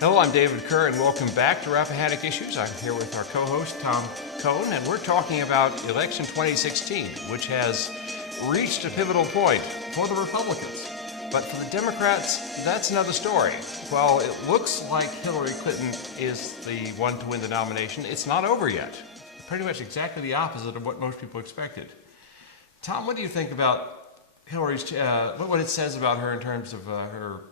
Hello, I'm David Kerr, and welcome back to Rappahannock Issues. I'm here with our co-host, Tom Cohn, and we're talking about election 2016, which has reached a pivotal point for the Republicans. But for the Democrats, that's another story. While it looks like Hillary Clinton is the one to win the nomination, it's not over yet. Pretty much exactly the opposite of what most people expected. Tom, what do you think about Hillary's, what it says about her in terms of her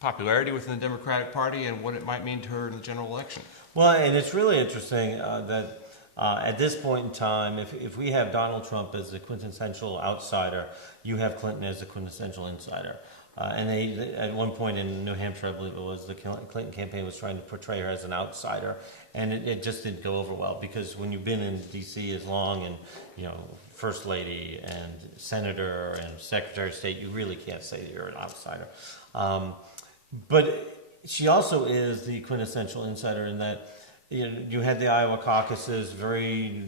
popularity within the Democratic Party and what it might mean to her in the general election? Well, and it's really interesting that at this point in time, if we have Donald Trump as the quintessential outsider, you have Clinton as the quintessential insider. And they, at one point in New Hampshire, I believe it was, the Clinton campaign was trying to portray her as an outsider, and it just didn't go over well because when you've been in D.C. as long and, you know, First Lady and Senator and Secretary of State, you really can't say that you're an outsider. But she also is the quintessential insider in that you had the Iowa caucuses, very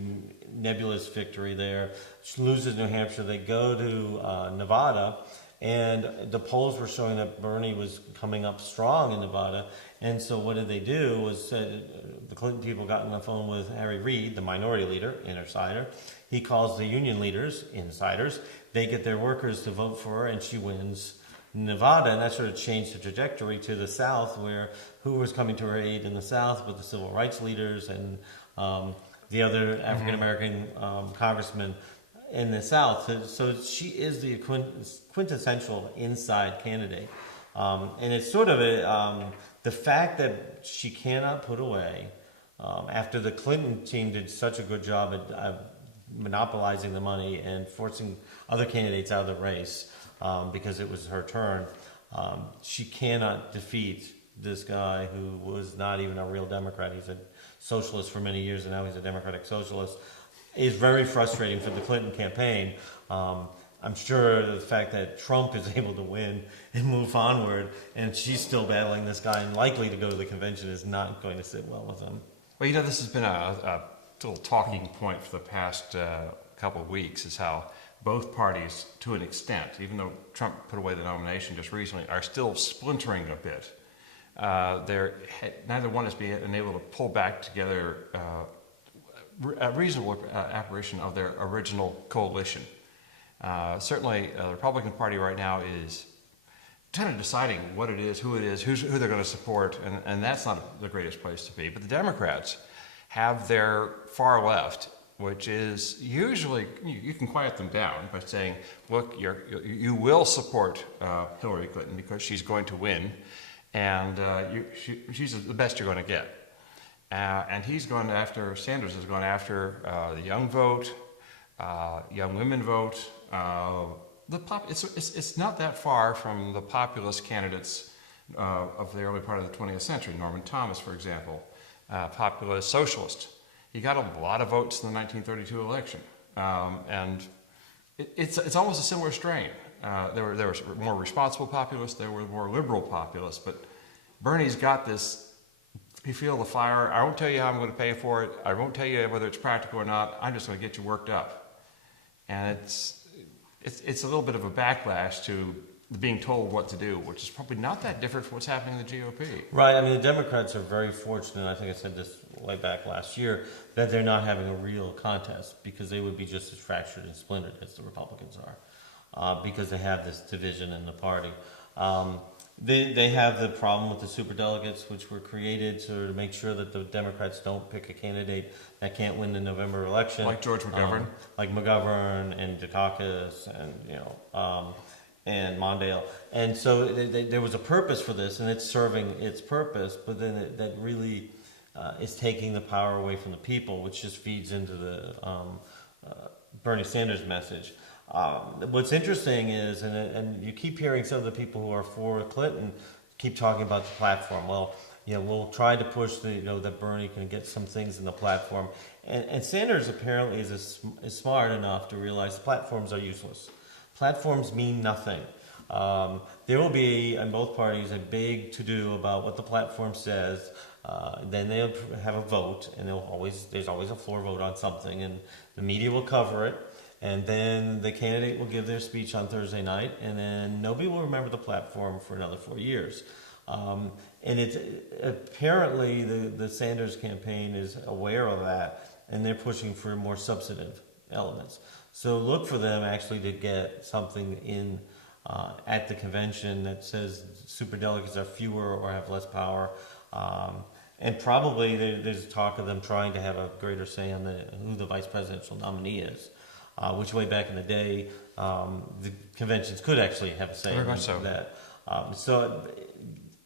nebulous victory there. She loses New Hampshire. They go to Nevada, and the polls were showing that Bernie was coming up strong in Nevada. And so what did they do was the Clinton people got on the phone with Harry Reid, the minority leader, insider. He calls the union leaders, insiders. They get their workers to vote for her, and she wins Nevada, and that sort of changed the trajectory to the South, where who was coming to her aid in the South with the civil rights leaders and the other African American congressmen in the South. So she is the quintessential inside candidate, and it's sort of the fact that she cannot put away after the Clinton team did such a good job at monopolizing the money and forcing other candidates out of the race. Because it was her turn, she cannot defeat this guy who was not even a real Democrat. He's a socialist for many years, and now he's a Democratic socialist. It's very frustrating for the Clinton campaign. I'm sure the fact that Trump is able to win and move onward, and she's still battling this guy and likely to go to the convention, is not going to sit well with him. Well, you know, this has been a little talking point for the past couple of weeks, is how both parties, to an extent, even though Trump put away the nomination just recently, are still splintering a bit. Neither one has been able to pull back together a reasonable apparition of their original coalition. Certainly, the Republican Party right now is kind of deciding what it is, who they're going to support, and that's not the greatest place to be. But the Democrats have their far left, which is usually, you can quiet them down by saying, look, you will support Hillary Clinton because she's going to win, and she's the best you're going to get. And Sanders has gone after the young vote, young women vote. It's not that far from the populist candidates of the early part of the 20th century. Norman Thomas, for example, populist socialist. He got a lot of votes in the 1932 election, and it's almost a similar strain. There were more responsible populists, there were more liberal populists, but Bernie's got this. You feel the fire. I won't tell you how I'm going to pay for it. I won't tell you whether it's practical or not. I'm just going to get you worked up, and it's a little bit of a backlash to being told what to do, which is probably not that different from what's happening in the GOP. Right. I mean, the Democrats are very fortunate. I think I said this way back last year, that they're not having a real contest because they would be just as fractured and splintered as the Republicans are, because they have this division in the party. They have the problem with the superdelegates, which were created to make sure that the Democrats don't pick a candidate that can't win the November election, like George McGovern, like McGovern and Dukakis, and and Mondale. And so there was a purpose for this, and it's serving its purpose, but then that really is taking the power away from the people, which just feeds into the Bernie Sanders message. What's interesting is, and you keep hearing some of the people who are for Clinton keep talking about the platform. Well, we'll try to push that Bernie can get some things in the platform. And Sanders apparently is smart enough to realize platforms are useless. Platforms mean nothing. There will be, in both parties, a big to-do about what the platform says. Then they'll have a vote, and there's always a floor vote on something, and the media will cover it. And then the candidate will give their speech on Thursday night, and then nobody will remember the platform for another 4 years. And it's apparently the Sanders campaign is aware of that, and they're pushing for more substantive elements. So look for them actually to get something in at the convention that says superdelegates are fewer or have less power. And probably there's talk of them trying to have a greater say on who the vice presidential nominee is, which way back in the day, the conventions could actually have a say Very in much so. that. So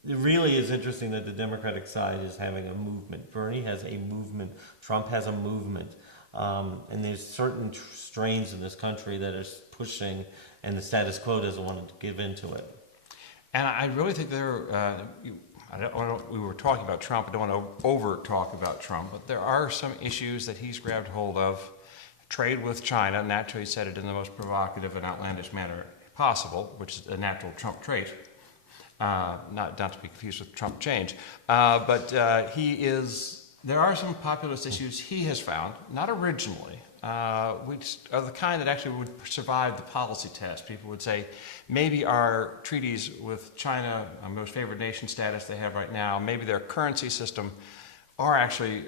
it really is interesting that the Democratic side is having a movement. Bernie has a movement. Trump has a movement. And there's certain strains in this country that are pushing, and the status quo doesn't want to give into it. And I really think we were talking about Trump. I don't want to over talk about Trump, but there are some issues that he's grabbed hold of. Trade with China, naturally said it in the most provocative and outlandish manner possible, which is a natural Trump trait. Not to be confused with Trump change. But there are some populist issues he has found, not originally, which are the kind that actually would survive the policy test. People would say, maybe our treaties with China, most favored nation status they have right now, maybe their currency system are actually,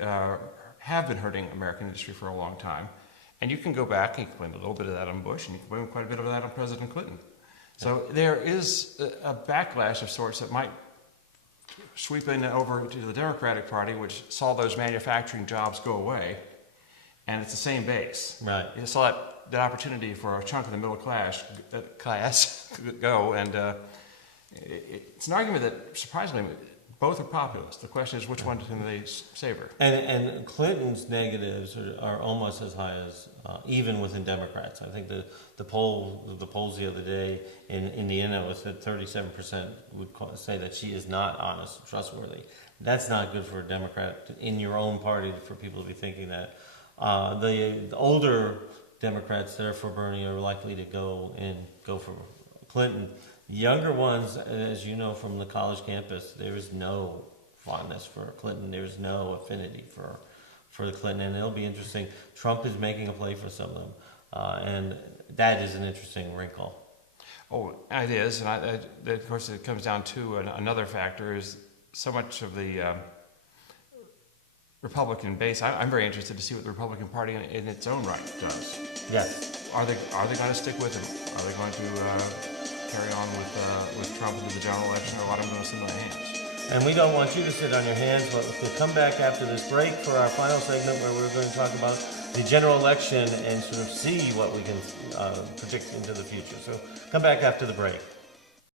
have been hurting American industry for a long time. And you can go back and you can blame a little bit of that on Bush, and you can blame quite a bit of that on President Clinton. So there is a backlash of sorts that might sweep in over to the Democratic Party, which saw those manufacturing jobs go away, and it's the same base. Right. You saw that opportunity for a chunk of the middle class go, and it's an argument that surprisingly both are populist. The question is which one can they savor? And Clinton's negatives are almost as high as even within Democrats. I think the polls the other day in Indiana was that 37% would say that she is not honest, trustworthy. That's not good for a Democrat in your own party for people to be thinking that. The older Democrats that are for Bernie are likely to go for Clinton. Younger ones, as you know from the college campus, there is no fondness for Clinton. There's no affinity for the Clinton, and it'll be interesting. Trump is making a play for some of them, and that is an interesting wrinkle. Oh, it is, and of course it comes down to another factor is so much of the Republican base. I'm very interested to see what the Republican Party in its own right does. Yes. Are they going to stick with him? Are they going to carry on with Trump into the general election, or a lot of them going to sit on their hands? And we don't want you to sit on your hands, but we'll come back after this break for our final segment where we're going to talk about the general election and sort of see what we can predict into the future. So come back after the break.